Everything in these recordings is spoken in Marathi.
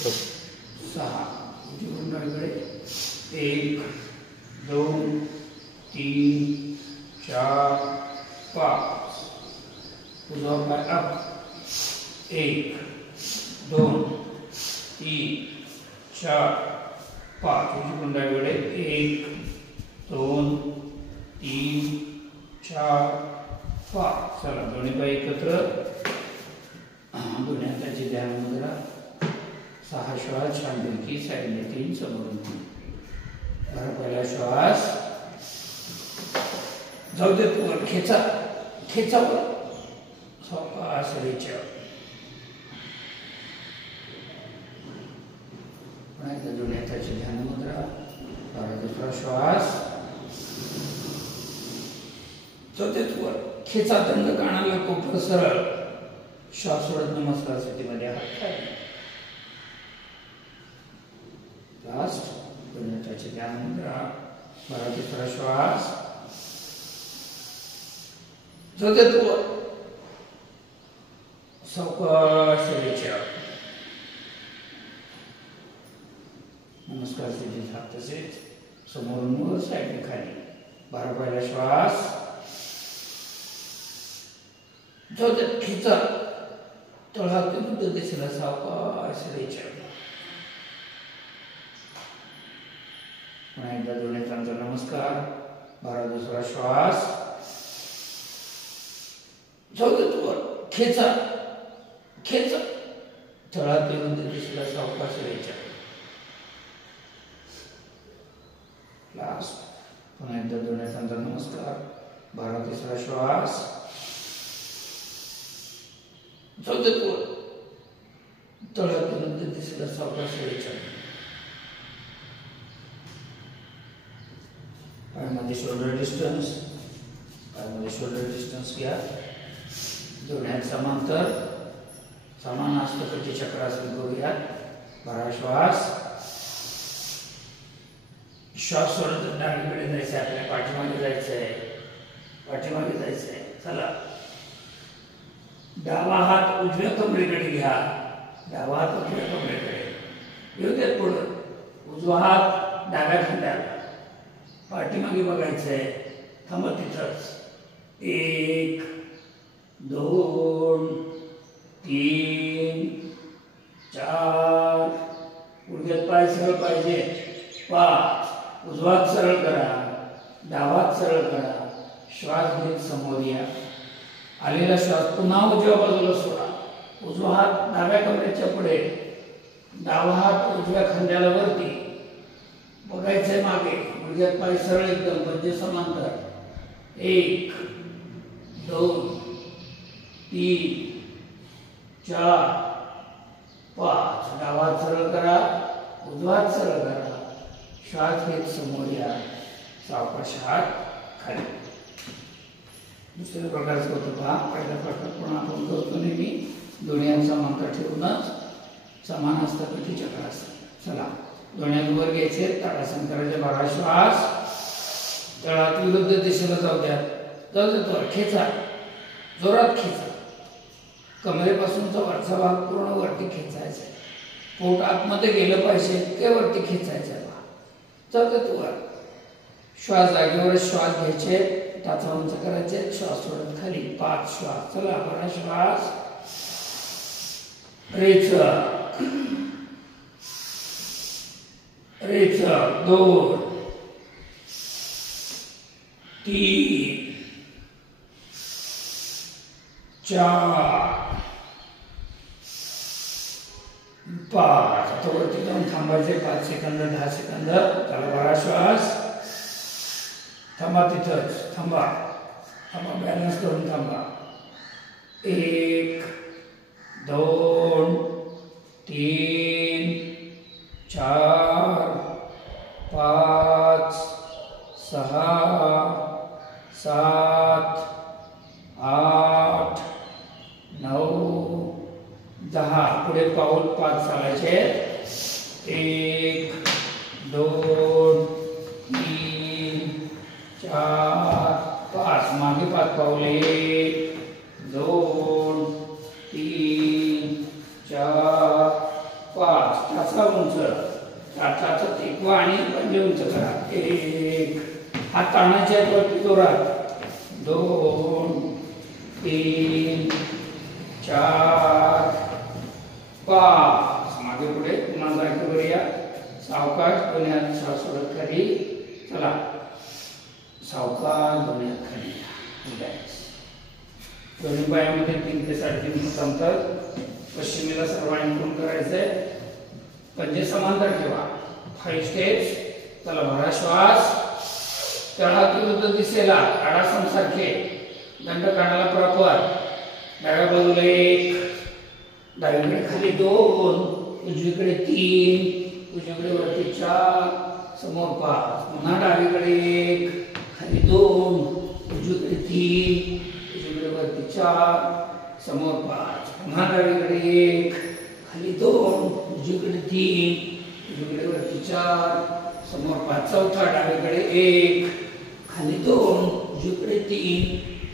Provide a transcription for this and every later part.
6 उजवीकडून डावीकडे 1 2 3 4 5 उजवा पाय अप 1 2 3 4 5 उजवीकडून डावीकडे 1 2 3 4 5 चला दोन्ही पाय एकत्र दोन्ही हाताची ध्यान मुद्रा 6 श्वास छानपैकी साईडने 3 समोरून 3 बरं पहिला श्वास जाऊ दे तू वर खेचा खेचा वर सावकाश रेचा पुन्हा एकदा दोन्ही हाताची ध्यान मुद्रा बरं दुसरा श्वास जाऊ दे तू वर खेचा दंड कानाला कोपर सरळ श्वास सोडत नमस्कार स्थितीमध्ये हात खाली लास्ट दोन्ही हाताची ध्यान मुद्रा बरं दुसरा श्वास जाऊ दे तू वर सावकाश रेचा नमस्कार स्थितीत हात तसेच समोरून वर साईडने खाली बरं पहिला श्वास जाऊ दे खिचा तळहात बुद्ध दिसेला सावकाश रेचा पुन्हा एकदा दोन्ही हातांचा नमस्कार बरं दुसरा श्वास जाऊ दे तू वर खेचा खेचा तळहात बुद्ध दिसेला सावकाश रेचा लास्ट पुन्हा एकदा दोन्ही हातांचा नमस्कार बरं तिसरा श्वास जाऊ दे तू तळहात दिसेला सावकाश रेचा पायामध्ये शोल्डर डिस्टन्स घ्या दोन्ही हात समांतर समान हस्तकटी चक्रासन करूया बरा श्वास श्वास सोडत डावीकडे जायचं आपल्या पाठीमागे जायचंय चला डावा हात उजव्या कमरेकडे घ्या डावा हात उजव्या कमरेकडे येऊ देत पुढं उजवा हात डाव्या खांद्याला पाठीमागे बघायचंय थांबा तिथंच 1 2 3 4 गुडघ्यात पाय सरळ पाहिजे 5 उजवात सरळ करा डावात सरळ करा श्वास घेत समोर या आलेला श्वास पुन्हा उजव्या बाजूला सोडा उजवा हात डाव्या कमरेच्या पुढे डावा हात उजव्या खांद्याला वरती बघायचंय मागे गुडघ्यात पाय सरळ एकदम मध्य समांतर 1 2 3 4 5 डावात सरळ करा उजवात सरळ करा श्वास घेत समोर या सावकाश हात खाली दुसऱ्या प्रकारचं होतं पहा पहिला प्रकार पण आपण करतो नेहमी दोन्ही हात समांतर ठेवूनच समान हस्तकटी चक्रासन चला दोन्ही हात वर घ्यायचे ताडासन करायचे 12 श्वास तळहात विरुद्ध दिशेला जाऊ द्या खेचा जोरात खेचा कमरेपासूनचा वरचा भाग पूर्ण वरती खेचायचा पोट आतमध्ये गेलं पाहिजे ते वरती खेचायचं जाऊ दे वर श्वास जागेवर श्वास घ्यायचे टाचा उंच करायचे श्वास सोडत खाली 5 श्वास चला बरा श्वास रेचा 2 3 4 5 आता वरती जाऊन थांबायचे 5 सेकंद 10 सेकंद चला बरा श्वास थांबा तिथंच थांबा बॅलन्स करून थांबा 1 2 3 4 5 6 7 8 9 10 पुढे पाऊल 5 चालायचे 1 2 3 4 5 मागे 5 पावले 2 3 4 5 टाचा उंच, टाचा टेकवा आणि पंजे उंच करा. 1 हात ताणाचे वरती जोरात. 2 3 4 5 मागे पुढे पुन्हा जागेवर या. सावकाश दोन्ही हात श्वास सोडत खाली. चला सावकाश दोन्ही हात खाली. दोन्ही पायामध्ये 3 ते 3.5 फूट अंतर. पश्चिमेला सर्वांनी पूर्ण करायचंय. पंजे समांतर ठेवा. 5 स्टेप्स. चला भरा श्वास. तळहात विरुद्ध दिशेला आडासन सारखे. दंड काढायला प्रॉपर. डाव्या बाजूला 1, डावीकडे खाली 2, उजवीकडे 3, उजवीकडे वरती 4, समोर 5. पुन्हा डावीकडे 1, खाली 2, उजवीकडे 3, उजवीकडे वरती 4, समोर 5. पुन्हा डावीकडे 1, खाली 2, उजवीकडे 3, उजवीकडे वरती 4, समोर 5. चौथा डावीकडे 1, खाली 2, उजवीकडे 3,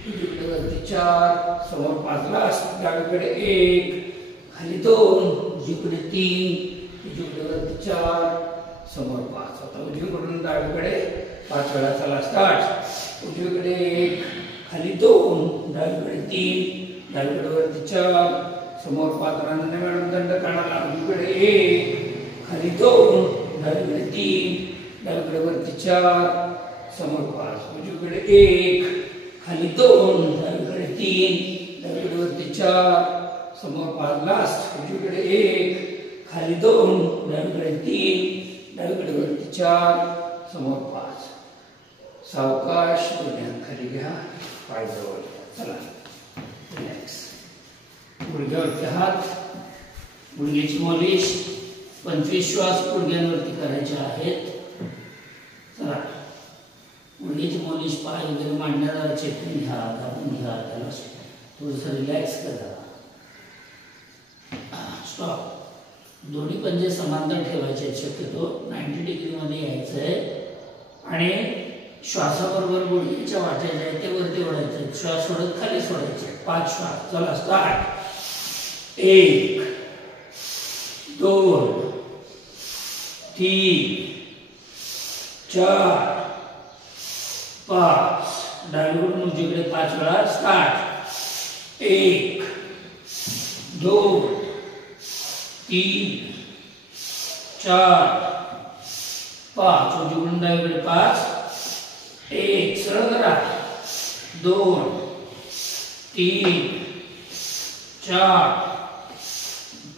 उजवीकडे वरती 4, समोर 5. लास्ट डावीकडे 1, खाली 2, उजवीकडे 3, उजवीकडे वरती 4, समोर 5. आता उजवीकडून डावीकडे 5 वेळा. चला स्टार्ट. उजवीकडे 1, खाली 2, डावीकडे 3, डावीकडे वरती 4, समोर 5. रांजणे मॅडम दंड काढायला. उजवीकडे 1, खाली 2, डावीकडे 3, डावीकडे वरती 4, समोर 5. उजवीकडे 1, खाली 2, डावीकडे 3, डावीकडे वरती 4, समोर 5. लास्ट उजवीकडे 1, खाली 2, डावीकडे 3, डावीकडे वरती 4, समोर 5. सावकाश दोन्ही हात खाली घ्या. पाय जवळ. चला रिलॅक्स. गुडघ्यावरती हात. गुडघ्याची मॉलिश 25 श्वास गुडघ्यांवरती करायचे आहेत. चला गुडघ्याची मॉलिश. पाय वगैरे मांडण्याला चेपून घ्या, दाबून घ्या. त्याला थोडंसं रिलॅक्स करा. स्टॉप. दोन्ही पंजे समांतर ठेवायचे शक्यतो. 90 डिग्रीमध्ये यायचं आहे आणि श्वासाबरोबर गुडघ्याच्या वाट्या जे ते वरती ओढायचे. श्वास सोडत खाली सोडायचे. 5 श्वास. चला स्टार्ट. 1 2 3 4 5. डावीकडून उजवीकडे 5 वेळा. स्टार्ट. 1 2 3 4 5. उजवीकडून डावीकडे 5. 1 सरळ करा. 2 3 4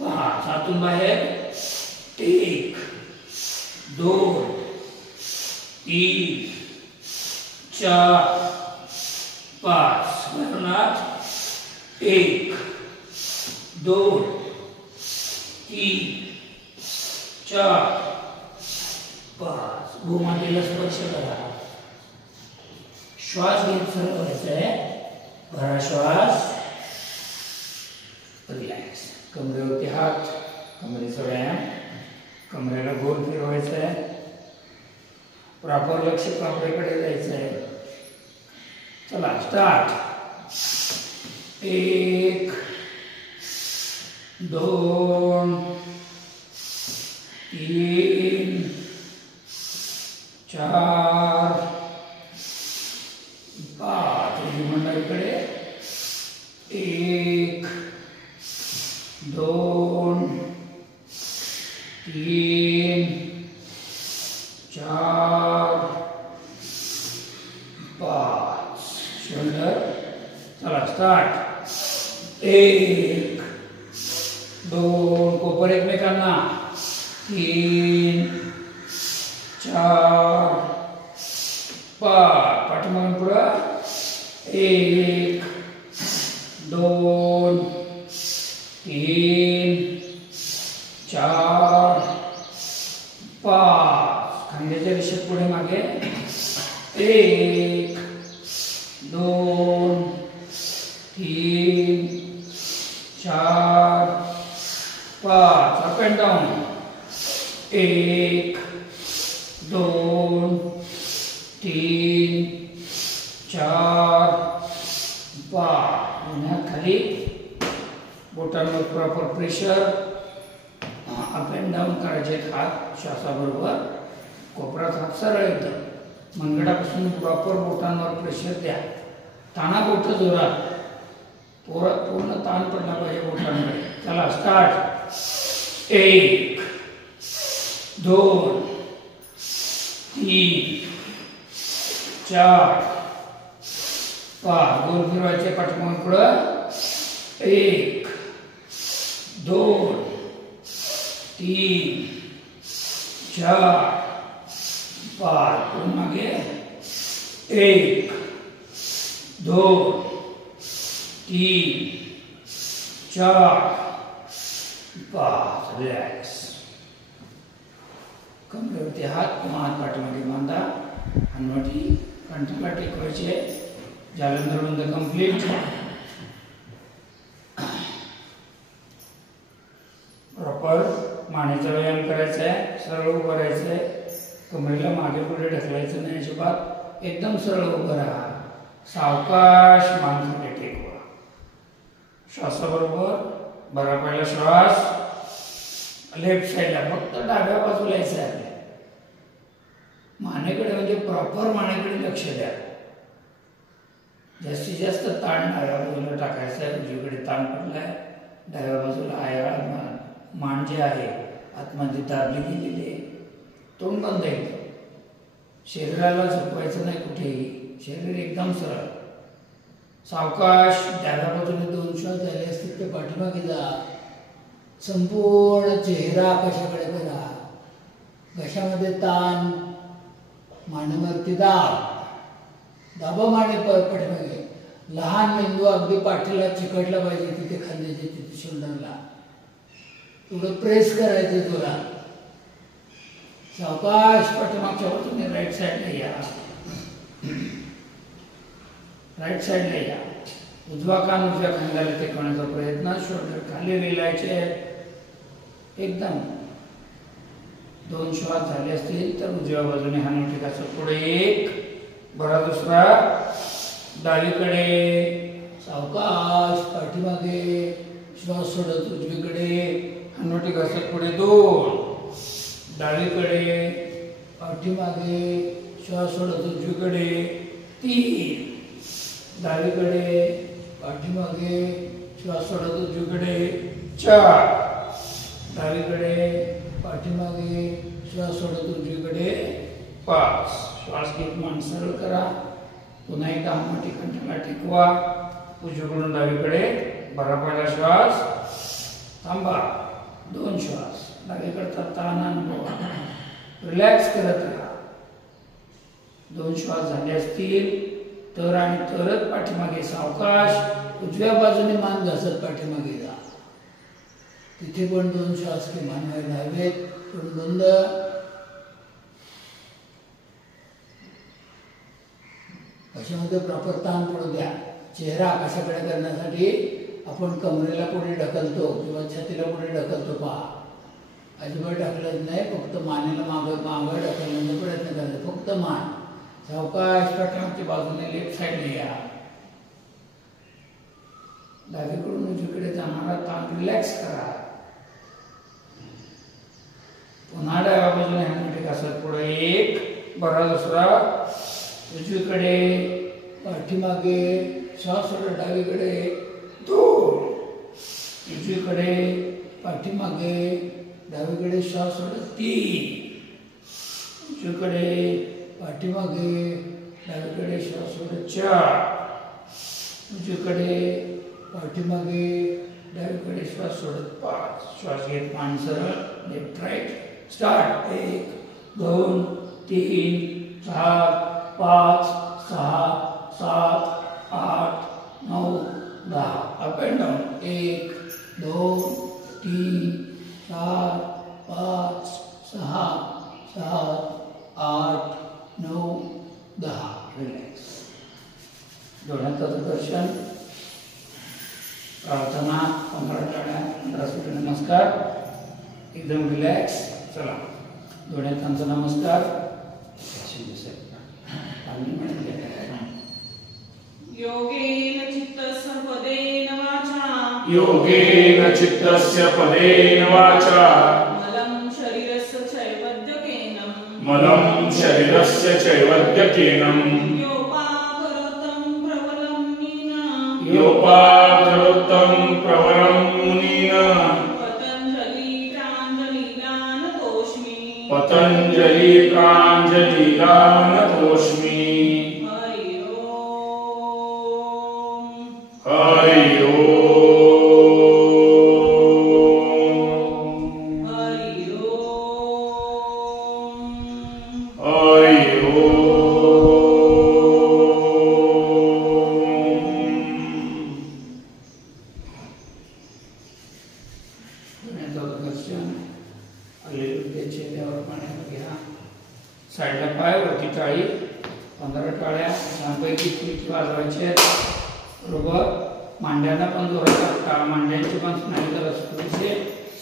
5. आतून बाहेर. 1 2 3 4 5. बाहेरून आत. 1 2 3 4 5. भूमातेला स्पर्श करा. श्वास घेत सरळ व्हायचं आहे. भरा श्वास. रिलॅक्स. कमरेवरती हात. कमरेचा व्यायाम. कमरेला गोल फिरवायचं आहे. प्रॉपर लक्ष कमरेकडे जायचं आहे. चला स्टार्ट. 1 2 3 4 5. मंडळीकडे 1 2 3 4 5. शोल्डर. चला स्टार्ट. 1 2 कोपर एकमेकांना. 3 4 5. पाठीमागून पुढं. 1 2 3 4 5. खांद्याच्या दिशेत पुढे मागे. 1 2 3 4 5. Up and down. 1 2 3 4 5. खाली. बोटांवर proper pressure. Up and down करायचे हात श्वासाबरोबर. कोपरात हात सरळ एकदम. मनगटापासून प्रॉपर बोटांवर प्रेशर द्या. ताणा बोट जोरात. पूर्ण ताण पडला पाहिजे बोटांकडे. चला स्टार्ट. 1 2 3 4 5. गोल फिरवायचे पाठीमागून पुढं. 1 2 3 4 5. पुढे मागे. 1 2 3 4 5. रिलॅक्स. कमरेवरती हात किंवा हात पाठीमागे बांधा. हनुवटी कंठाला टेकवायचे. जालंधर बंद कंप्लीट. प्रॉपर मानेचा व्यायाम करायचा आहे. सरळ उभं राहायचं आहे. कमरेला मागे पुढे ढकलायचं नाही अजिबात. एकदम सरळ उभं राहा. सावकाश मान खाली टेकवा. श्वासाबरोबर बरा पहिला श्वास लेफ्ट साईडला. फक्त डाव्या बाजूला यायचं आहे. मानेकडे म्हणजे प्रॉपर मानेकडे लक्ष द्या. जास्तीत जास्त ताण डाव्या बाजूला टाकायचा आहे. उजवीकडे ताण पडलाय. डाव्या बाजूला आयाळ मान जे आहे आतमध्ये दाबली गेलेली आहे. तोंड बंद एकदम. शरीराला झोपवायचं नाही कुठेही. शरीर एकदम सरळ. सावकाश. डाव्या बाजूने 2 श्वास झाले असतील ते पाठीमागे जा. संपूर्ण चेहरा आकाशाकडे करा. घशामध्ये ताण. मानेवरती दाब. दाबा माने पाठीमागे. लहान मेंदू अगदी पाठीला चिकटला पाहिजे. तिथे खांद्याचे तिथे शोल्डरला थोडं प्रेस करायचं तुला. सावकाश पाठीमागच्या बाजूने राईट साईडला या. राईट साईडला या. उजवा कान उजव्या खांद्याला टेकवण्याचा प्रयत्न. शोल्डर खाली लिहायचे. एकदम 2 श्वास झाले असतील तर उजव्या बाजूने हनुवटी घासत पुढे. 1 बरा. दुसरा डावीकडे. सावकाश पाठीमागे. श्वास सोडत उजवीकडे. हनुवटी घासत पुढे. 2 डावीकडे. पाठीमागे. श्वास सोडत उजवीकडे. 3 डावीकडे. पाठीमागे. श्वास सोडत उजवीकडे. 4 डावीकडे. पाठीमागे. श्वास सोडत उजवीकडे. 5. श्वास घेत मान सरळ करा. पुन्हा एकदा हनुवटी कंठाला टेकवा. उजवीकडून डावीकडे. बरा पहिला श्वास. थांबा. 2 श्वास. डावीकडचा ताण अनुभवा. रिलॅक्स करत राहा. 2 श्वास झाले असतील तर आणि तरच पाठीमागे. सावकाश उजव्या बाजूने मान घासत पाठीमागे जा. तिथे पण 2 श्वास किमान व्हायला हवेत. पण बंद. कशामध्ये प्रॉपर ताण पडू द्या. चेहरा आकाशाकडे करण्यासाठी आपण कमरेला पुढे ढकलतो किंवा छातीला पुढे ढकलतो. पहा अजिबात ढकलत नाही. फक्त मानेला मागं ढकलण्याचा प्रयत्न करायचा. फक्त मान. सावकाश पाठीमागच्या बाजूने लेफ्ट साईडला या. डावीकडून उजवीकडे जाणारा ताण रिलॅक्स करा. पुन्हा डाव्या बाजूने हनुवटी घासत पुढे. 1 बरा. दुसरा उजवीकडे. पाठीमागे. श्वास सोडत डावीकडे. 2 उजवीकडे. पाठीमागे. डावीकडे. श्वास सोडत. 3 उजवीकडे. पाठीमागे. डावीकडे. श्वास सोडत. 4 उजवीकडे. पाठीमागे. डावीकडे. श्वास सोडत. 5. श्वास घेत मान सरळ. Left right. Start. 1 2 3 4 5 6 7 8 9 10. Up and down. 1 2 3 4 5 6 7 8 9 10. Relax. डोळ्याचं दर्शन. प्रार्थना. 15 टाळ्या. 15 सूर्यनमस्कार. एकदम रिलॅक्स. चला डोळ्याचा नमस्कार. योगेन चित्तस्य पदेन वाचा. योगेन चित्तस्य पदेन वाचा. मलं शरीरस्य चैवद्यकेनं योपाकरोत्तं प्रवरं मुनिना पतंजलि प्राञ्जलिरानतोऽस्मि हरि साईडला पाय वरती टाळी 15 टाळ्या यापैकी किती वाजवायचे बरोबर मांड्यांना पण जोरात मांड्यांची पण स्नायू जरा थोडेसे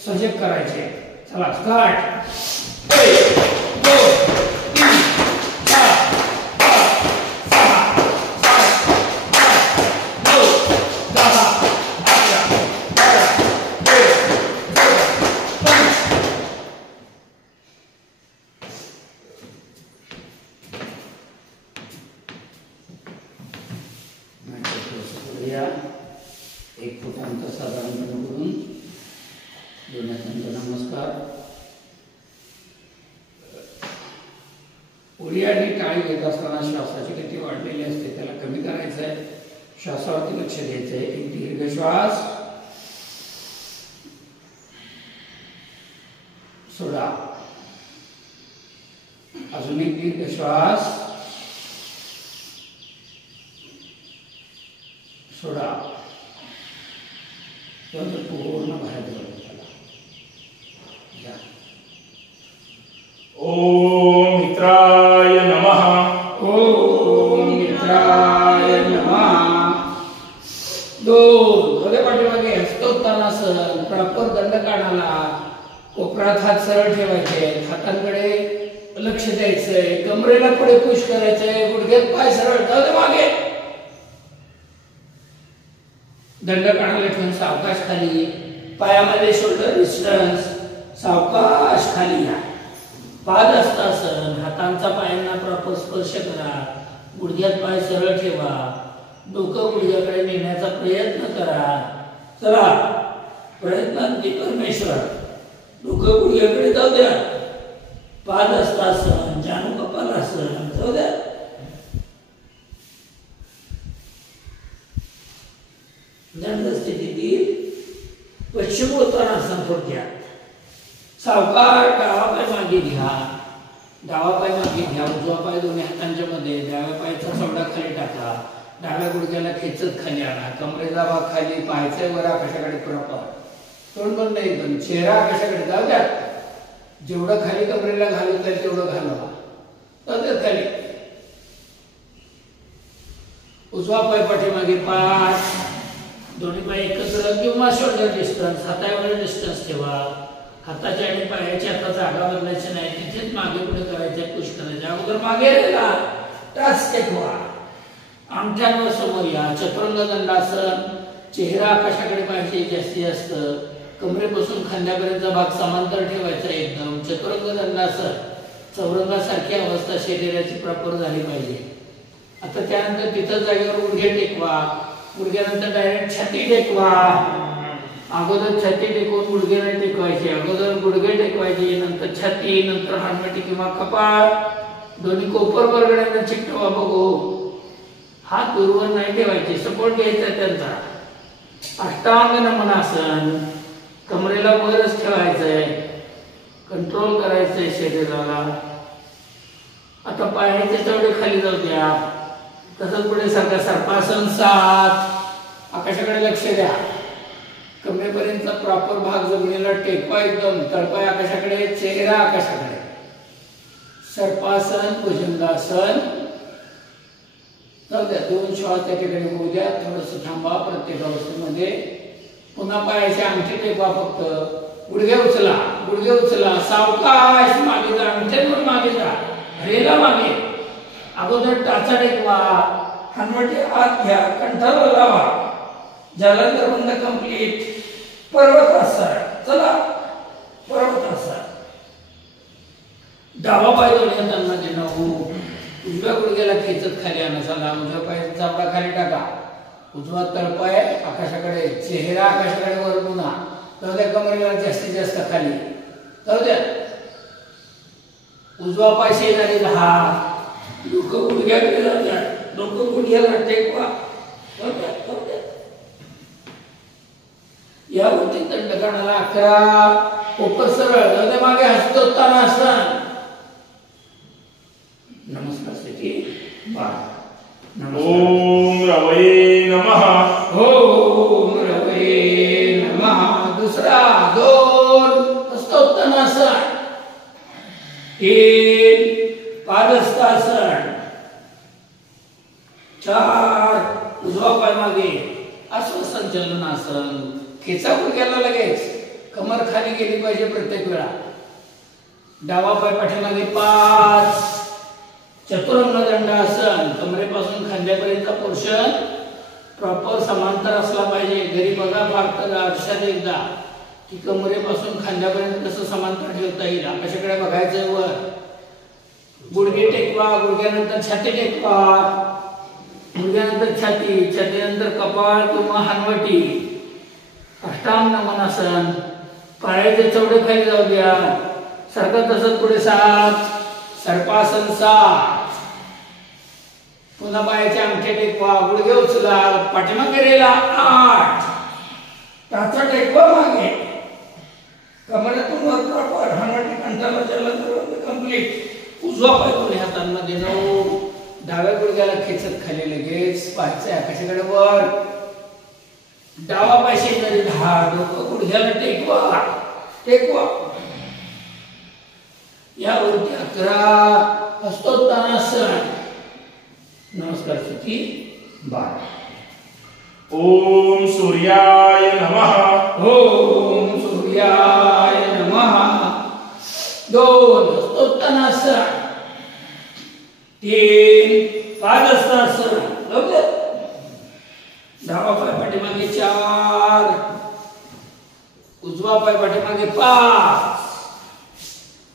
सजग करायचे चला स्टार्ट 1 2 3 4 एक फुटांचा साधारणपणे करून दोन्ही नमस्कार उडी आणि टाळी घेत असताना श्वासाची गती वाढलेली असते त्याला कमी करायचं आहे श्वासावरती लक्ष द्यायचं आहे एक दीर्घ श्वास सोडा अजून एक दीर्घ श्वास सोडा पूर्ण बाहेर ओम मित्राय नमः ओम मित्राय नमः दोघे पाठीमागे हस्तोत्तानासन प्रॉपर दंडकानाला कोपरात हात सरळ ठेवायचे हातांकडे लक्ष द्यायचंय कमरेला पुढे पुश करायचंय गुडघ्यात पाय सरळ जाऊ मागे दंडकानाला ठेवून सावकाश खाली पायामध्ये शोल्डर डिस्टन्स सावकाश खाली या पादहस्तासन हातांचा पायांना प्रॉपर स्पर्श करा गुडघ्यात पाय सरळ ठेवा डोकं गुडघ्याकडे नेण्याचा प्रयत्न करा चला प्रयत्नांती परमेश्वर डोकं गुडघ्याकडे जाऊ द्या पादहस्तासन जानु कपालासन जाऊ द्या दंड स्थितीतील पश्चिमोत्तानासन थोडक्यात सावकाश डावा पाय मागे घ्या उजवा पाय दोन्ही हातांच्या मध्ये डाव्या पायाचा चवडा खाली टाका डाव्या गुडघ्याला खेचत खाली आणा कमरेचा भाग खाली पायचे वर आकाशाकडे प्रॉपर तोंड बंद एकदम चेहरा आकाशाकडे जाऊ द्या जेवढं खाली कमरेला घालवता येईल तेवढं घालवा जाऊ द्या खाली उजवा पाय पाठीमागे पाठ दोन्ही पाय एकत्र किंवा शोल्डर डिस्टन्स हातावर डिस्टन्स ठेवा हाताच्या आणि पायाची आता जागा बदलायची नाही तिथेच मागे पुढे करायचे पुश करायचे अगोदर मागे गेला टाच टेकवा अंगठ्यांवर समोर या चतुरंग दंडासन चेहरा आकाशाकडे पाहिजे जास्तीत जास्त कमरेपासून खांद्यापर्यंतचा भाग समांतर ठेवायचा एकदम चतुरंग दंडासन चौरंगासारखी अवस्था शरीराची प्रॉपर झाली पाहिजे आता त्यानंतर तिथं जागेवर गुडघे टेकवा गुडघ्यानंतर डायरेक्ट छाती टेकवा अगोदर छाती टेकवून गुडघे नाही टेकवायचे अगोदर गुडघे टेकवायचे नंतर छाती नंतर हातमुठी किंवा कपाळ दोन्ही कोपर बरगड्यांना चिकटवा बघू हात उरवर नाही ठेवायचे सपोर्ट घ्यायचा त्यांचा अष्टांग नमनासन कमरेला वरच ठेवायचंय कंट्रोल करायचंय शरीराला आता पायाचे चवडे खाली जाऊ द्या तसंच पुढे सारखा सर्पासन 7 आकाशाकडे लक्ष द्या कमरेपर्यंतचा प्रॉपर भाग जमिनीला टेकवा एकदम तळपाय आकाशाकडे चेहरा आकाशाकडे सर्पासन भुजंगासन जाऊ द्या 2 श्वास त्या ठिकाणी होऊ द्या थोडंसं थांबा प्रत्येक अवस्थेमध्ये पुन्हा पायाचे अंगठे टेकवा फक्त गुडघे उचला सावकाश मागे जा अंगठ्यांवर मागे जा रेला मागे अगोदर टाचा टेकवा हनुवटी आत घ्या कंठाला लावा जालंधर बंद कंप्लीट पर्वतासन चला पर्वतासन डावा पाय दोन्ही हातांमध्ये 9 उजव्या गुडघ्याला खेचत खाली आणा चला उजव्या पायाचा चाबडा खाली टाका उजवा तळपाय आकाशाकडे चेहरा आकाशाकडे वर पुन्हा तर त्या कमरेला जास्तीत जास्त खाली तर त्या उजवा पाय शेजारी 10 डोकं गुडघ्याकडे जातात डोकं गुडघ्याला टेकवा यावरती दंडकानाला 11 पोकर सरळ जाऊ मागे हस्तोत्तानासन नमस्कार स्थिती 12 ओम रवये नमः ओम रवये नमः दुसरा 2 हस्तोत्तानासन 3 पादहस्तासन 4 उजवा पाय मागे अश्वसंचलनासन खेचा गुडघ्याला लगेच कमर खाली गेली पाहिजे प्रत्येक वेळा डावा पाय पाठीमागे 5 चतुरंग दंडासन कमरेपासून खांद्यापर्यंतचा पोर्शन प्रॉपर समांतर असला पाहिजे घरी बघा फार आरशात एकदा की कमरेपासून खांद्यापर्यंत कसं समांतर ठेवता येईल आकाशाकडे बघायचं वर गुडघे टेकवा गुडघ्यानंतर छाती टेकवा गुडघ्यानंतर छाती छातीनंतर कपाळ किंवा हनवटी अष्टांग नमनासन पायाचे चवडे खाली जाऊ द्या सारखं तसंच पुढे 7 सर्पासन 7 पुन्हा पायाचे अंगठे टेकवा गुडघे उचला पाठीमागे रेला 8 टाचा टेकवा मागे कमरेतून वर प्रॉपर हनवटी कंठाला जलद कंप्लीट उजवा पाय दोन्ही हातांमध्ये 9 डाव्या गुडघ्याला खेचत खाली लगेच पायाचे आकाशाकडे वर डावा पाय शेजारी 10 डोकं गुडघ्याला टेकवा टेकवा यावरती 11 हस्तोत्तानासन नमस्कार स्थिती 12 ओम सूर्याय नमः ओम सूर्याय नमः 2 हस्तोत्तानासन 3 पादहस्तासन डावा पाय पाठीमागे 4 उजवा पाय पाठीमागे 5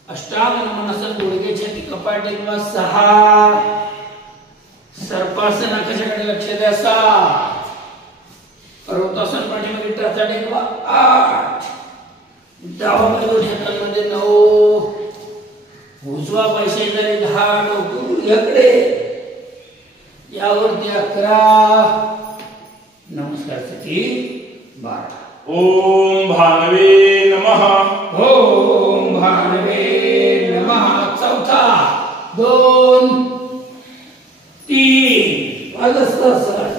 अष्टांग नमनासन गुडघे छाती कपाळ टेकवा 6 सर्पासन आकाशाकडे लक्ष द्या 7 पर्वतासन पाठीमागे टाचा टेकवा 8 डावा पाय दोन्ही हातांमध्ये 9 उजवा पाय शेजारी 10 डोकं गुडघ्याकडे यावरती 11 नमस्कार स्थिती 12 ओम भानवे नमः ओम भानवे नमः चौथा 2 3 पादहस्तासन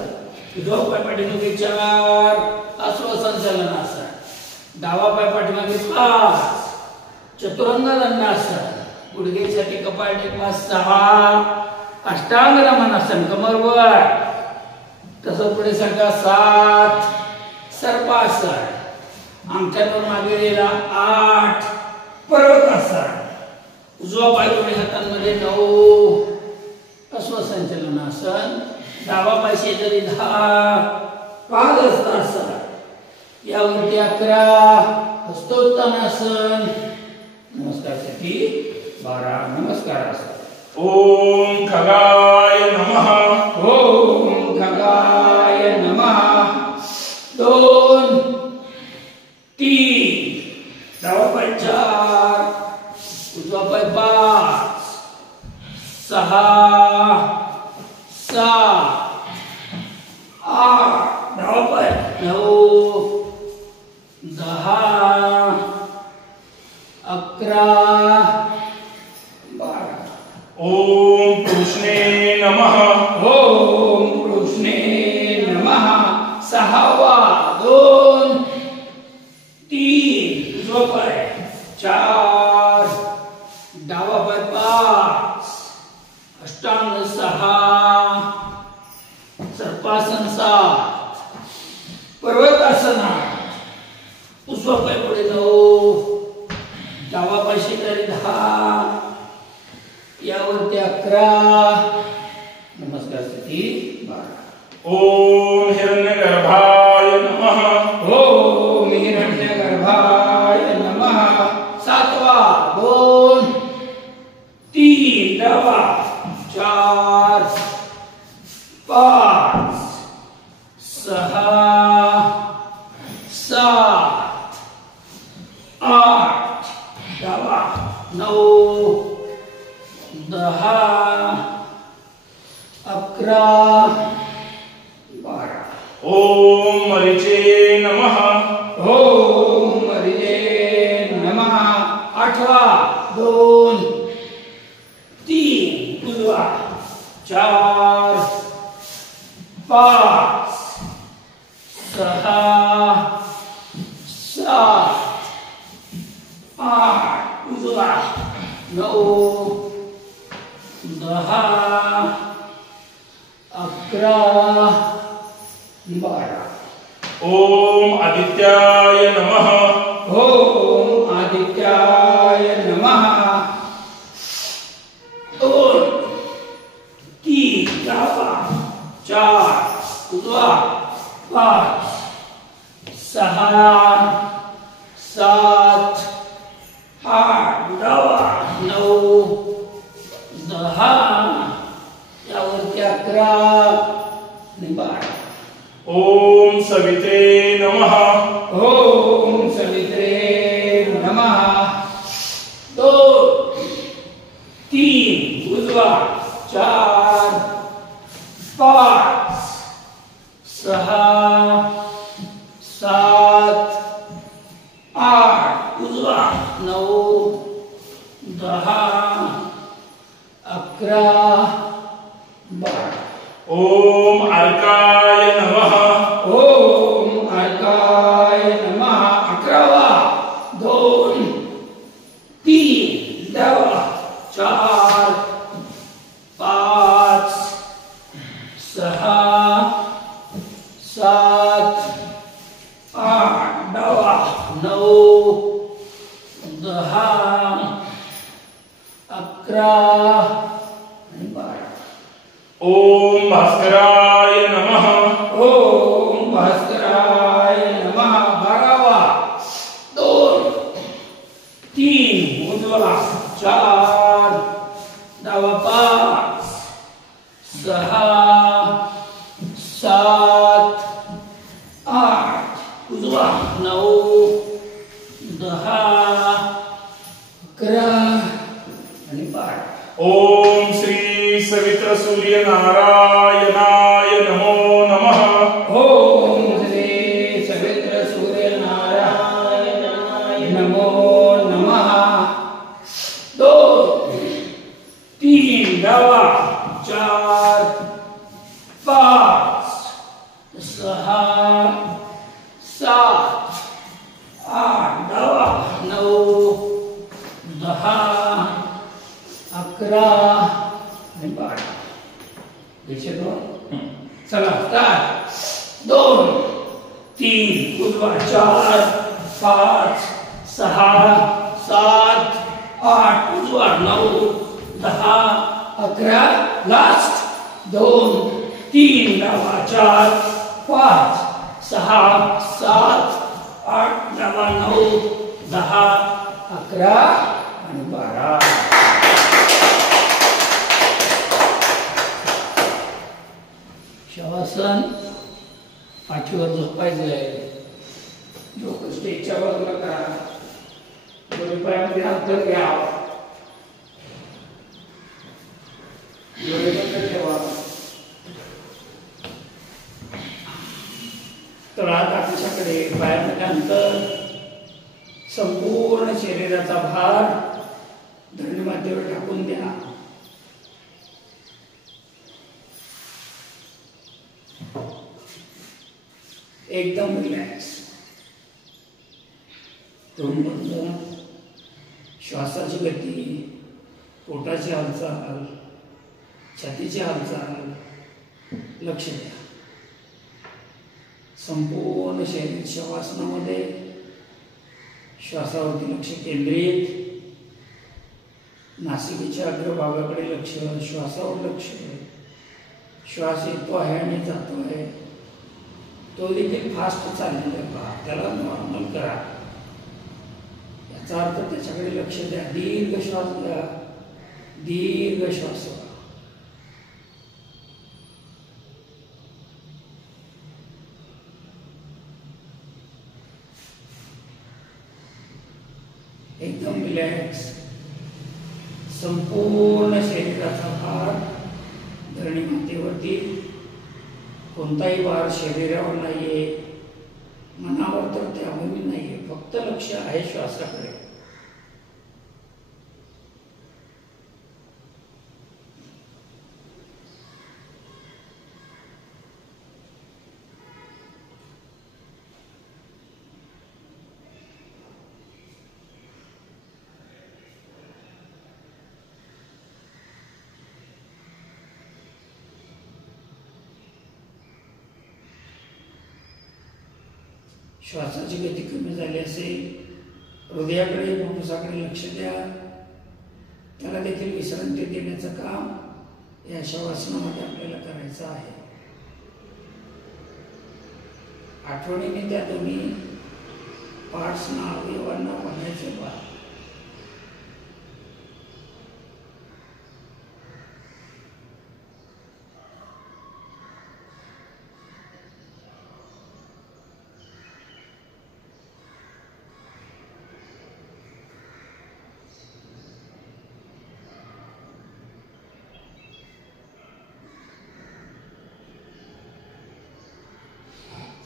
उजवा पाय पाठीमागे 4 अश्वसंचलनासन डावा पाय पाठीमागे 5 चतुरंग दंडासन गुडघे छाती कपाळ टेकवा 6 अष्टांग नमनासन कमर वर तसंच पुढे सरका 7 सर्पासन अंगठ्यावर मागे गेला 8 पर्वतासन उजवा पाय दोन्ही हातांमध्ये 9 अश्वसंचलनासन डावा पाय शेजारी 10 पादहस्तासन यावरती 11 हस्तोत्तानासन नमस्कार स्थिती 12 नमस्कार ओम खगाय नमः ओम खगाय नमः 2 3 डावा पाय 4 उजवा पाय 5 6 7 8 डावा पाय 9 10 11 12 ओम कृष्णे नमः ओम कृष्णे नमः 6 2 3 उजवा पाय 4 डावा पाय 5 अष्टांग 6 सर्पासन 7 पर्वतासन 8 उजवा पाय पुढे 9 डावा पाय शेजारी 10 यावरती 11 नमस्कार स्थिती 12 ओम हिरण्यगर्भाय नमः ओम हिरण्यगर्भाय नमः 7 2 डावा 9 10 11 12 ओम मरीचे नमः ओम हरिये नमः 8 2 3 उजवा 4 5 6 7 8 उजवा 9 10 11 12 ओम आदित्याय नमः ओम आदित्याय नमः 2 3 डावा 4 उजवा 5 6 7 8 डावा 9 10 यावरती 11 आणि 12 ओम सवित्रे नमः ओम सवित्रे नमः 2 3 उजवा 4 5 6 7 8 उजवा 9 10 11 12 ओम अर्काय नमः ओम अर्काय नमः 11 2 3 डावा 4 5 6 7 8 डावा 9 10 11 आणि 12 ओम भास्कराय नमः ओम भास्कराय नमः 12 2 3 उजवा 4 डावा 5 6 7 8 उजवा 9 10 11 आणि 12 ओम श्री सवित्र सूर्य नारायणाय नमो नमः ओम श्री सवित्र सूर्य नारायणाय नमो नमः 2 3 डावा 4 5 6 7 8 डावा 9 10 11 आणि 12 चला स्टार्ट 2 3 उजवा 4 5 6 7 8 उजवा 9 10 11 लास्ट 2 3 डावा 4 5 6 7 8 डावा 9 10 11 आणि 12 शवासन पाठीवर झोपायचंय डोकं स्टेजच्या बाजूला करा दोन्ही पायामध्ये अंतर घ्या डोळे बंद ठेवा तळहात आकाशाकडे पायामध्ये अंतर संपूर्ण शरीराचा भार धरणी मातेवर टाकून द्या एकदम रिलॅक्स तोंड बंद श्वासाची गती पोटाची हालचाल छातीची हालचाल लक्ष द्या संपूर्ण शरीर शवासनामध्ये श्वासावरती लक्ष केंद्रित नासिकेच्या अग्रभागाकडे लक्ष श्वासावर लक्ष श्वास येतो आहे आणि जातो आहे तो देखील फास्ट चाललेला आहे पहा त्याला नॉर्मल करा याचा अर्थ त्याच्याकडे लक्ष द्या दीर्घ श्वास घ्या दीर्घ श्वास सोडा एकदम रिलॅक्स रिलॅक्स. संपूर्ण शरीराचा भार धरणी मातेवरती. कोणताही भार शरीरावर नाहीये, मनावर तर त्याहूनही नाहीये. फक्त लक्ष आहे श्वासाकडे. श्वासाची गती कमी झाली असेल, हृदयाकडे फुफ्फुसाकडे लक्ष द्या. त्याला देखील विश्रांती देण्याचं काम या शवासनामध्ये आपल्याला करायचं आहे. आठवणीने त्या दोन्ही पार्ट्सना, अवयवांना बघायचं बा.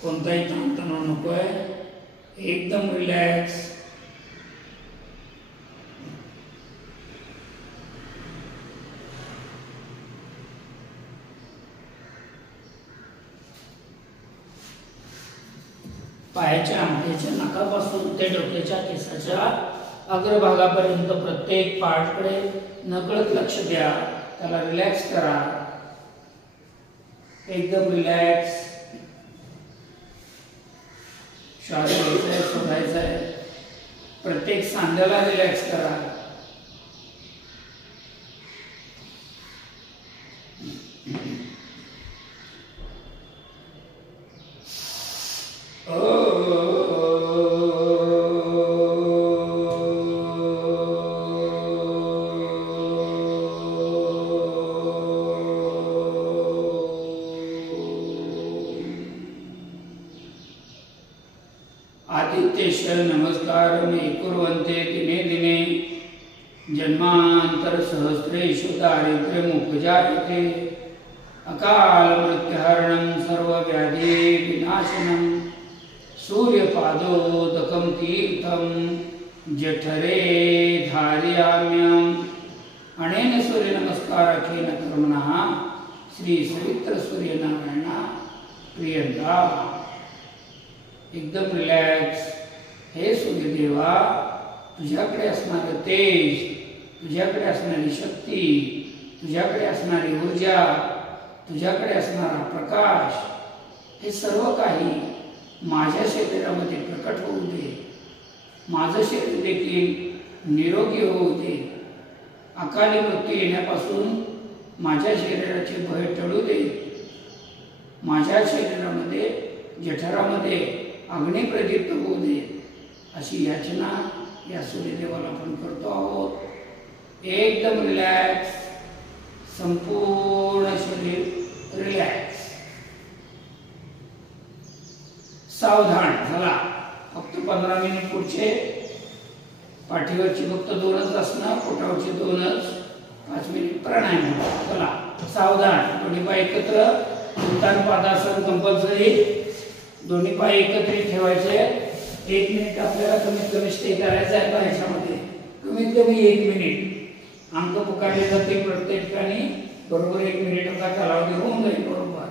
कोणताही ताणतणाव नकोय, एकदम रिलॅक्स. पायाच्या अंगठ्याच्या नाकापासून ते डोक्याच्या केसाच्या अग्रभागापर्यंत प्रत्येक पार्टकडे नकळत लक्ष द्या. त्याला रिलॅक्स करा. एकदम रिलॅक्स. श्वास घ्यायचा आहे, सोडायचा आहे. प्रत्येक सांध्याला रिलॅक्स करा. आदित्येश नमस्कारं कुर्वन्ते दिने दिने जन्मांतर सहस्रेषु दारिद्र्यमुपजायते. अकाल मृत्युहरणं सर्वव्याधि विनाशनं सूर्यपादोदकं तीर्थं जठरे धारयाम्यहम्. अनेन सूर्यनमस्काराखेन कर्मणः श्री सवित्र सूर्यनारायण प्रियंता. एकदम रिलॅक्स. हे सूर्यदेवा, तुझ्याकडे असणारं तेज, तुझ्याकडे असणारी शक्ती, तुझ्याकडे असणारी ऊर्जा, तुझ्याकडे असणारा प्रकाश, हे सर्व काही माझ्या शरीरामध्ये प्रकट होऊ दे. माझं शरीर देखील निरोगी होऊ दे. अकाली मृत्यू येण्यापासून माझ्या शरीराचे भय टळू दे. माझ्या शरीरामध्ये, जठरामध्ये अग्नी प्रदीप्त होऊ दे. अशी याचना या सूर्यदेवाला आपण करतो आहोत. एकदम रिलॅक्स. संपूर्ण शरीर रिलॅक्स. सावधान झाला. फक्त 15 मिनिट पुढचे. पाठीवरची फक्त 2च असणं, पोटावरची 2च. 5 मिनिट प्राणायाम. चला सावधान. दोन्ही पाय एकत्र. उत्तान पादासन कंपल्सरी. दोन्ही पाय एकत्रित ठेवायचे. 1 मिनिट आपल्याला कमीत कमी स्टे करायचा आहे ह्याच्यामध्ये. कमीत कमी 1 मिनिट. अंक पुकारले जाते प्रत्येक ठिकाणी. बरोबर 1 मिनिटाचा कालावधी होऊन जाईल. बरोबर.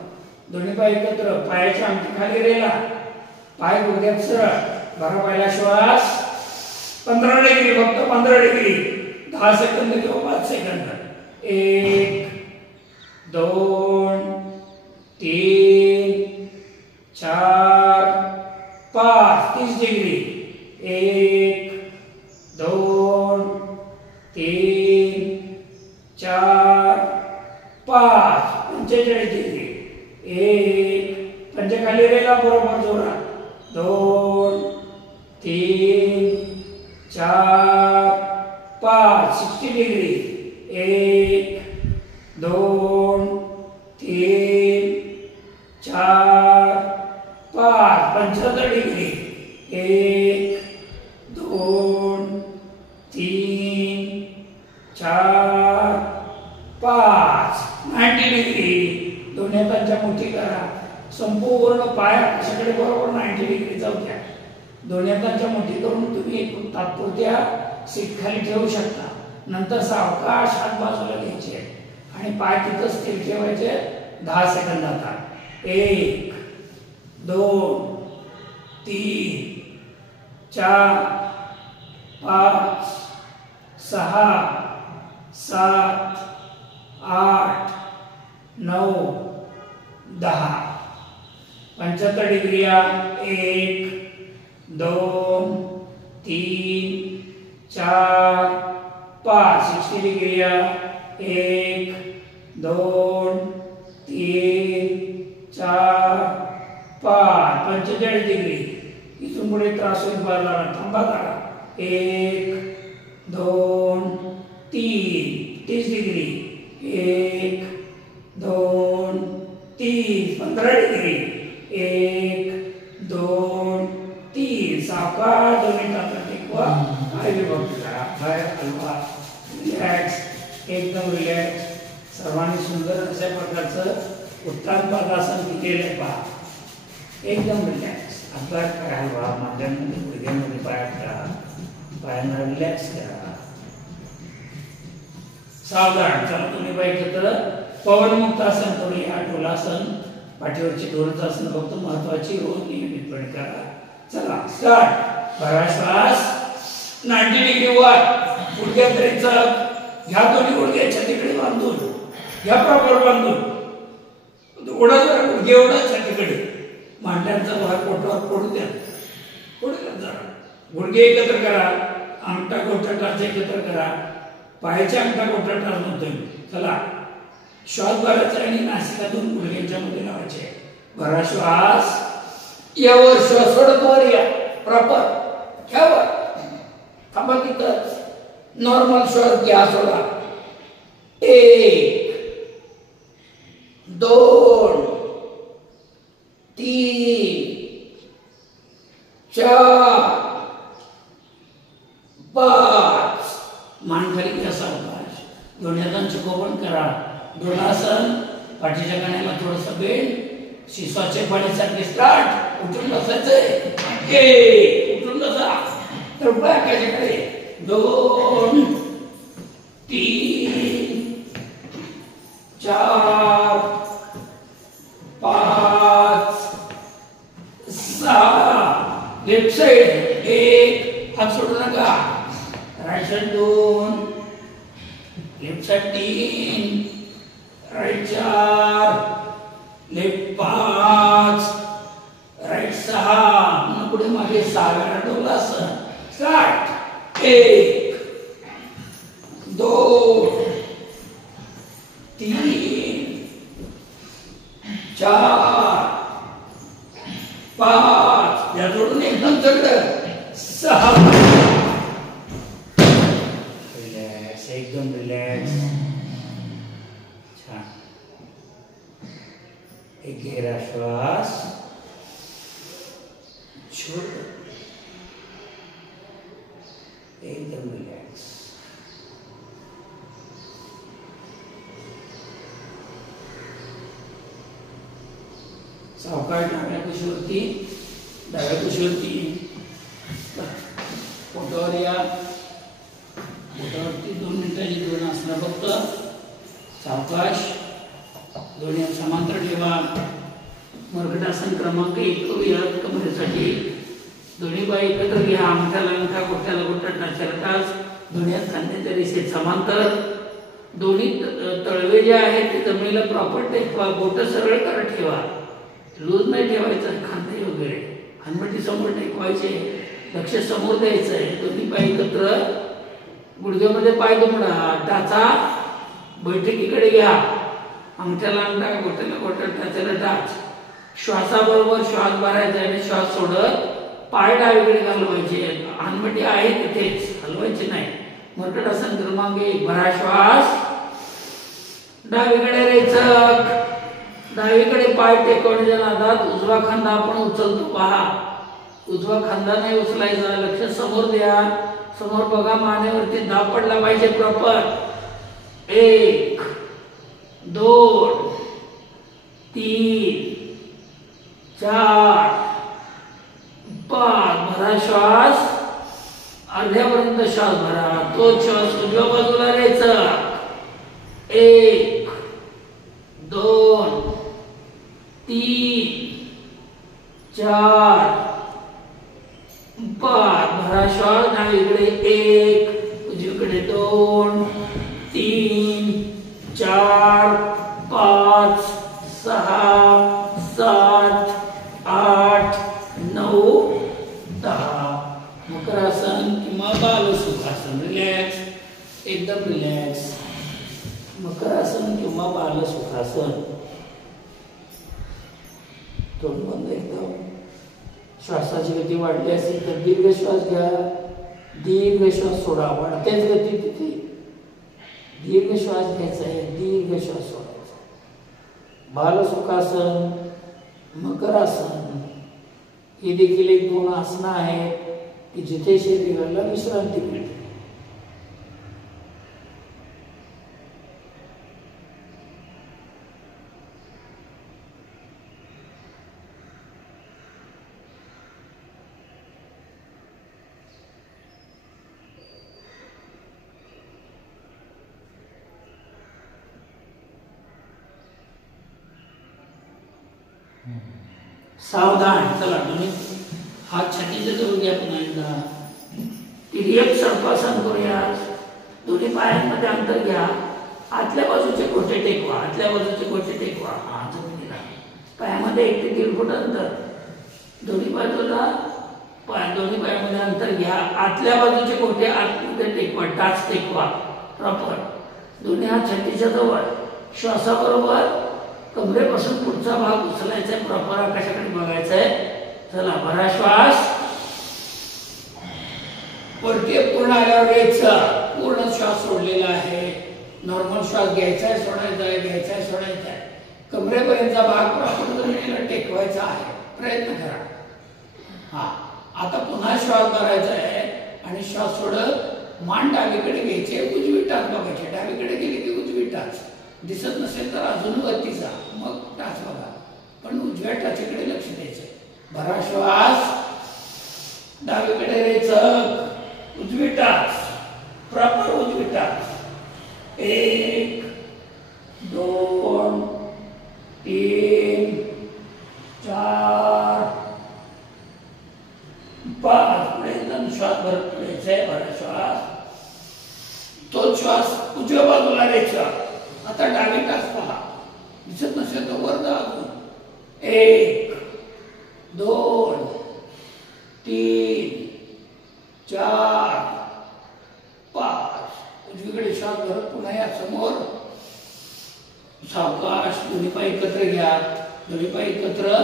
दोन्ही पाय एकत्र. पायाच्या अंगठी खाली रेला. पाय गुडघ्यात सरळ. बरा पायला श्वास 15 डिग्री. फक्त 15 डिग्री. 10 सेकंद किंवा 5 सेकंद. 1 2 3 4 5. 30 डिग्री. 1 2 3 4 5. 45 डिग्री. 1 पंजे खाली रेला. बरोबर जोरात. 2 3 4 5. 60 डिग्री. 1 2 3 4 5. 75 डिग्री. 1 2 3 3 4 5 90 डिग्री. दोन्ही हातांच्या मुठी करा. संपूर्ण पाय आकाशाकडे बरोबर 90 डिग्री जाऊ द्या. दोन्ही हातांच्या मुठी करून तुम्ही तात्पुरत्या सीट खाली ठेवू शकता. नंतर सावकाश हात बाजूला घ्यायचे आणि पाय तिथं स्थिर ठेवायचे 10 सेकंदाचा. 1 2 3 4 5 6 7 8 9 10. 75 डिग्री. 1 2 3 4 5. 60 डिग्री. 1 2 3 4 5. 45 डिग्री. इथून पुढे त्रास होईल बाजूला थांबा काढा. 1 2 3. 30 डिग्री. 1 2 3. 15 डिग्री. 1 2 3. सावकाश दोन्ही हात टेकवा. पाय विभक्त करा. पाय हलवा. रिलॅक्स. एकदम रिलॅक्स. सर्वांनी सुंदर अशा प्रकारचं उत्तान पद्मासन केलंय पहा. एकदम रिलॅक्स. हातपाय पाय हलवा. मांड्यांमध्ये गुडघ्यांमध्ये पाय करा. पायांना रिलॅक्स करा. सावधान. चला तुम्ही पाहिजे तर पवनमुक्त आसन करूया. डोलासन. पाठीवरची डोलच आसन फक्त महत्वाची रोज नियमितपणे करा. चला स्टार्ट. भरा श्वास. 90 डिग्री वर. गुडघ्यापर्यंत घ्या. दोन्ही गुडघे छातीकडे बांधून घ्या. प्रॉपर बांधून ओढा जरा गुडघे ओढा छातीकडे. मांड्यांचा भाग पोटावर पडू द्या. पुढे जरा गुडघे एकत्र करा. अंगठा गोठा टाच एकत्र करा. पायाच्या अंगठा गोठा टाच म्हणतोय. चला श्वास भरायचा आणि नासिकातून गुडघ्यांच्या मध्ये लावायचे. भरा श्वास. यावर श्वास सोडत वर या. प्रॉपर घ्यावर. थांबा तिथं. नॉर्मल श्वास घ्या. सोडा. 1 2 3 4 5. मान खाली घ्या. सावकाश. दोन्ही हातांची कोबण करा. डोलासन. पाठीच्या कण्याला थोडस बेंड. शिश्वाचे फळीसारखे स्टार्ट. उठून बसायचंय. उठून बसा. तर पाय आकाशाकडे. 2 3 4 5 6. Left side 1. हात सोडू नका. Right side 2. Left side 3. Right 4. Left 5. Right 6. पुढे मागे 6 वेळा डोलासन. स्टार्ट. 1 2 3 4 5. या जोडून एकदम चढलं. 6. रिलॅक्स. एकदम रिलॅक्स. छान. एक गहरा श्वास. छोड़. एकदम रिलॅक्स. सावकाश डाव्या कुशीवरती. डाव्या कुशीवरती पोटावर या. पोटावरती 2 मिनिटांची 2 आसनं फक्त. सावकाश. दोन्ही हात समांतर ठेवा. मर्कटासन क्रमांक 1 करूया कमरेसाठी. दोन्ही पाय एकत्र घ्या. अंगठ्याला अंगठा. गोठ्याला गोठा. टाच्याला टाच. दोन्ही हात खांद्याच्या रेषेत समांतर. दोन्ही तळवे जे आहेत ते जमिनीला प्रॉपर टेकवा. बोट सरळ करा. ठेवा. लूज नाही ठेवायचं. खांदे वगैरे हनवटी समोर टेकवायचे. लक्ष समोर द्यायचं आहे. दोन्ही पाय एकत्र. गुडघ्यामध्ये पाय दुमडा. टाचा बैठकीकडे घ्या. अंगठ्याला अंगठा. गोठ्याला गोठा. टाच्याला टाच. श्वासाबरोबर श्वास भरायचा आणि श्वास सोडत पाय डावीकडे घालवायचे. हनवटी आहे तिथेच. हलवायचे नाही. मर्कटासन क्रमांक 1. भरा श्वास. डावीकडे रेचक. डावीकडे पाय टेकवण्याच्या नादात उजवा खांदा आपण उचलतो पहा. उजवा खांदा नाही उचलायचा. लक्ष समोर द्या. समोर बघा, मानेवरती दाब पडला पाहिजे प्रॉपर. 1 2 3 4 5. भरा श्वास, अर्ध्यापर्यंत श्वास भरा. तो श्वास उजव्या बाजूला घ्यायचा. 1 2 3 4 5. भरा श्वास, डावीकडे 1 उजवीकडे 2 3 4 5 6 7 8 9 10. मकरासन किंवा बालसुखासन. रिलॅक्स, एकदम रिलॅक्स. मकरासन किंवा बालसुखासन. तोंड बंद एकदम. श्वासाची गती वाढली असेल तर दीर्घ श्वास घ्या, दीर्घ श्वास सोडा. वाढत्याच गती तिथे दीर्घ श्वास घ्यायचा आहे, दीर्घ श्वास सोडायचा. बालसुखासन, मकरासन ही देखील एक 2 आसनं आहेत की जिथे शरीराला विश्रांती मिळते. सावधान. चला तुम्ही हात छातीच्या जवळ घ्या. पुन्हा एकदा तिर्यक सर्पासन करूया. दोन्ही पायांमध्ये अंतर घ्या. आतल्या बाजूचे घोटे टेकवा, आतल्या बाजूचे घोटे टेकवा. हा जमिनीला पायामध्ये 1 ते 1.5 फूट अंतर. दोन्ही बाजूला दोन्ही पायामध्ये अंतर घ्या. आतल्या बाजूचे घोटे आतमध्ये टेकवा, टाच टेकवा प्रॉपर. दोन्ही हात छातीच्या जवळ. श्वासाबरोबर कमरेपासून पुढचा भाग उचलायचा आहे, प्रॉपर आकाशाकडे बघायचा आहे. चला, भरा श्वास, वरती पूर्ण आल्यावर घ्यायचा. पूर्ण श्वास सोडलेला आहे. नॉर्मल श्वास घ्यायचा आहे, सोडायचा आहे, घ्यायचा आहे, सोडायचा आहे. कमरेपर्यंतचा भाग प्रॉपर जमिनीला टेकवायचा आहे. प्रयत्न करा. हा, आता पुन्हा श्वास भरायचा आहे आणि श्वास सोडत मान डावीकडे घ्यायचे, उजवी टाच बघायची. डावीकडे गेली की उजवी टाच. दिसत नसेल तर अजून वरती जा, मग टाच बघा, पण उजव्या टाचेकडे लक्ष द्यायचं. भरा श्वास, डावीकडे रेचक, उजवी टाच, प्रॉपर उजवी टाच. 1 2 3 4 5. पुढे एकदम श्वास भरत घ्यायचा. भरा श्वास, तो श्वास उजव्या बाजूला घ्यायचा. आता डावी टाच पहा, दिसत नसेल तर वर जा अजून. 1 2 3 4 5. उजवीकडे श्वास भरत पुन्हा या समोर. सावकाश दोन्ही पाय एकत्र घ्या. दोन्ही पाय एकत्र.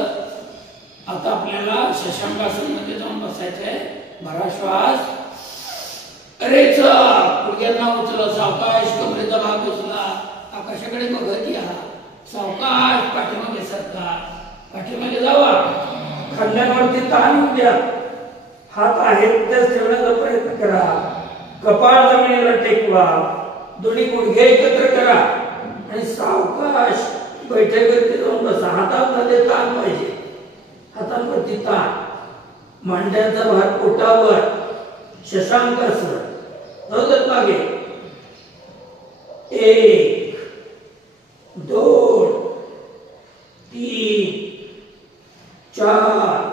आता आपल्याला शशांकासन मध्ये जाऊन बसायचं आहे. भरा श्वास, रेचा गुडघ्यांना उचला. सावकाश कमरेचा भाग उचला. आकाशाकडे बघत या. सावकाश पाठीमागे सरका, पाठीमागे जावा. खांद्यांवरती ताण येऊ द्या. हात आहेत तेच ठेवण्याचा प्रयत्न करा. कपाळ जमिनीला टेकवा. दोन्ही गुडघे एकत्र करा आणि सावकाश बैठकीवरती जाऊन बसा. हातामध्ये ताण पाहिजे, हातांवरती ताण. मांड्यांचा भार पोटावर. शशांकासन. धोदत मागे. 1 2 3 4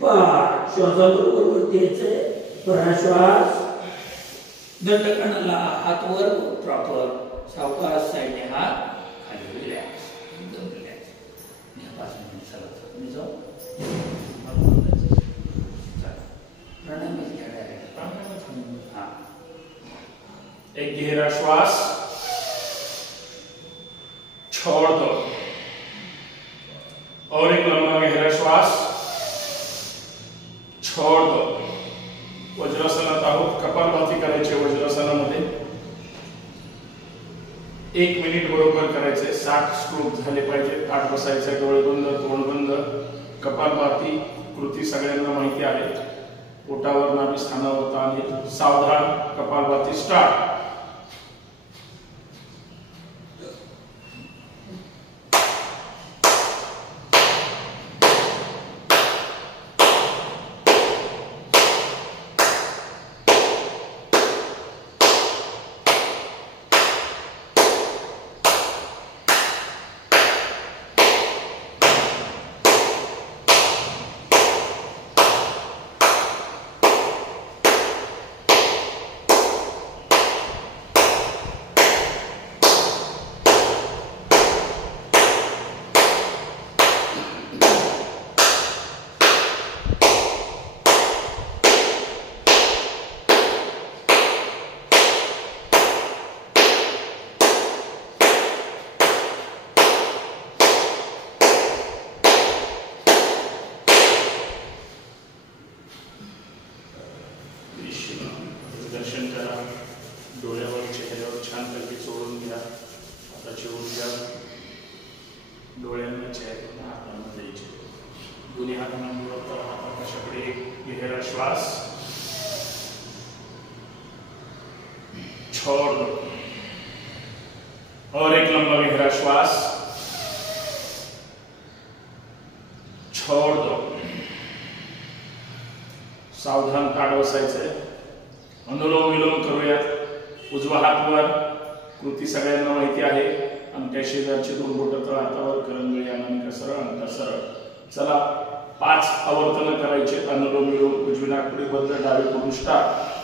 5. श्वासाबरोबर वरती यायचंय. भरा श्वास, दंडकणाला हात वर प्रॉपर. सावकाश साईडने हात खाली. रिलॅक्स, एकदम रिलॅक्स. 5 मिनिट चालत मी जाऊ. एक गहरा श्वास, छोड़ दो. और एक लंबा गहरा श्वास, छोड़ दो. वज्रासनात आहोत. कपालभाती करायची वज्रासनामध्ये. 1 मिनिट बरोबर करायचे. 60 स्ट्रोक झाले पाहिजे. ताट बसायचं, डोळे बंद, तोंड बंद. कपालभाती कृती सगळ्यांना माहिती आहे. पोटावर नाभी स्थानावर ताण येईल. सावधान, कपालभाती स्टार्ट. दर्शन करा. डोळ्यावर चेहऱ्यावर छानपैकी चोळून घ्या. हाताची ऊर्जा डोळ्यांना चेहऱ्याला हातांना द्यायची. दोन्ही हातांना मिळवता हातापाशाकडे एक गहरा श्वास छोड़ दो और एक लंबा गहरा श्वास छोड़ दो. सावधान ताड बसायचंय. अनुलोम विलोम करूयात. उजवा हात वर. कृती सगळ्यांना माहिती आहे. अंगठ्या शेजारचे दोन बोटं तळहातावर. करंगळी अनामिका सरळ, अंगठा सरळ. चला 5 आवर्तन करायचे. अनुलोम विलोम. उजवी नाकपुडी बंद, डावीकडून स्टार्ट.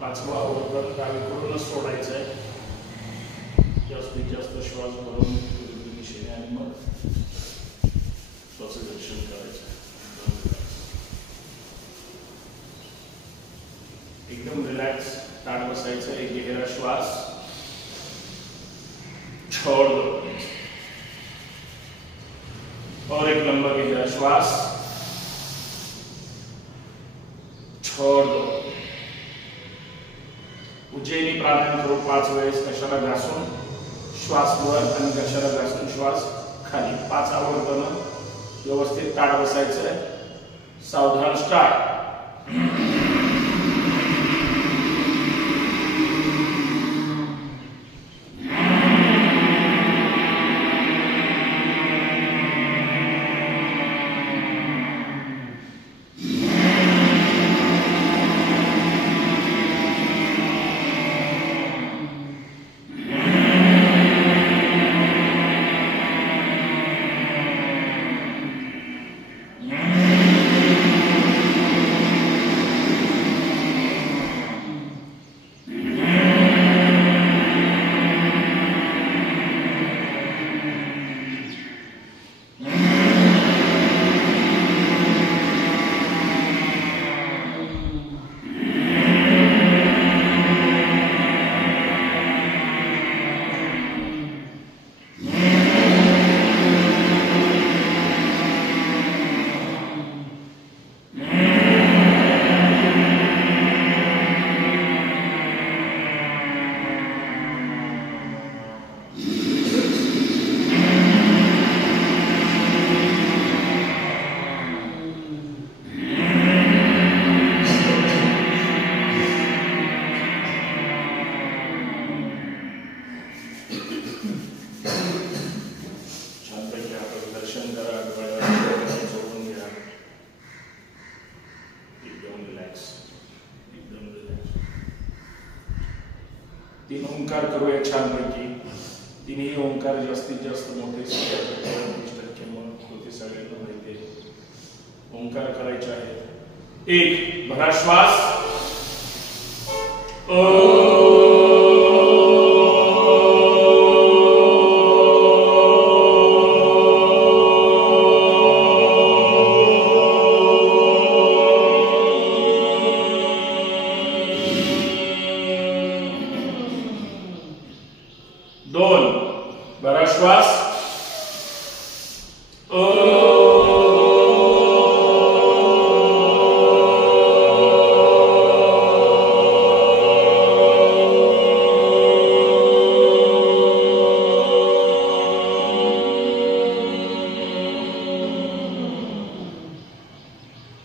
पाचवा आवर्तन डावीकडूनच सोडायचं आहे. जास्तीत जास्त श्वास भरून दिशेने आणि मग श्वास दर्शन करायचं. एकदम रिलॅक्स ताट बसायचं. एक गहरा श्वास छोड़ दो और एक लंबा गहरा श्वास छोड़ दो. उज्जैनी प्राणायाम करू 5 वेळेस. कशाला घासून श्वास वर आणि कशाला घासून श्वास खाली. 5 आवर्तन व्यवस्थित ताट बसायचं. सावधान स्टार्ट. ओंकार करूया छानपैकी. तिन्ही ओंकार जास्तीत जास्त मोठे 30% म्हणून कृती सगळ्यांना माहिती आहे. ओंकार करायचे आहेत. 1 भरा श्वास. भरा श्वास.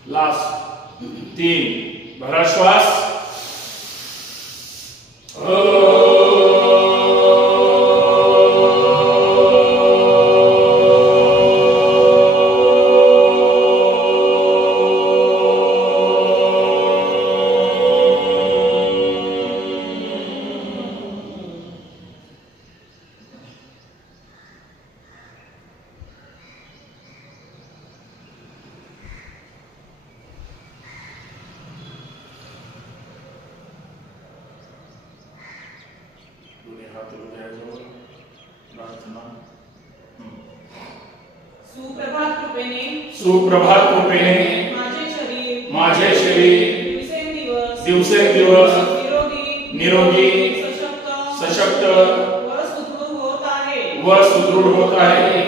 लास्ट 3 भरा श्वास. सुप्रभात कृपेने माझे शरीर दिवसेंदिवस निरोगी सशक्त व सुदृढ होत आहे.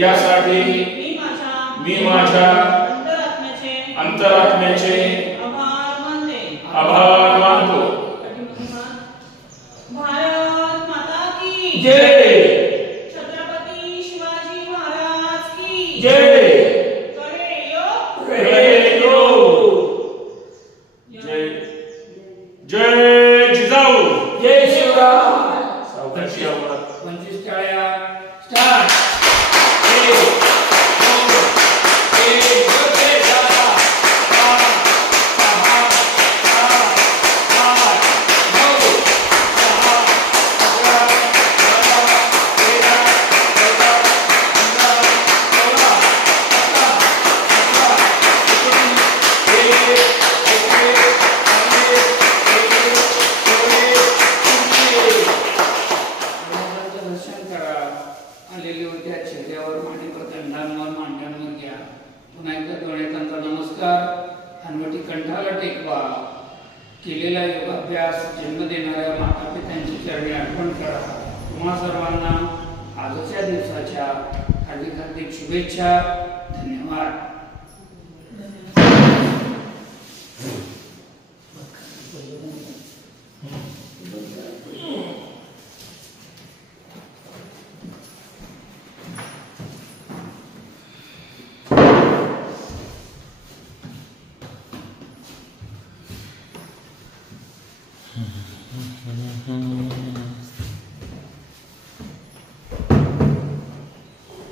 यासाठी मी माझ्या अंतरात्म्याचे आभार मानतो. भारत माता की जय. छत्रपती शिवाजी महाराज की जय. जय जिजाऊ. जय शिवराम. सावकाशी आवाज. 25 टाळ्या. स्टार्ट. 'हनुमती कंठाला टेकवा' केलेला योगाभ्यास जन्म देणाऱ्या माता पित्यांची चरणी अर्पण करा. तुम्हा सर्वांना आजच्या दिवसाच्या हार्दिक हार्दिक शुभेच्छा. धन्यवाद.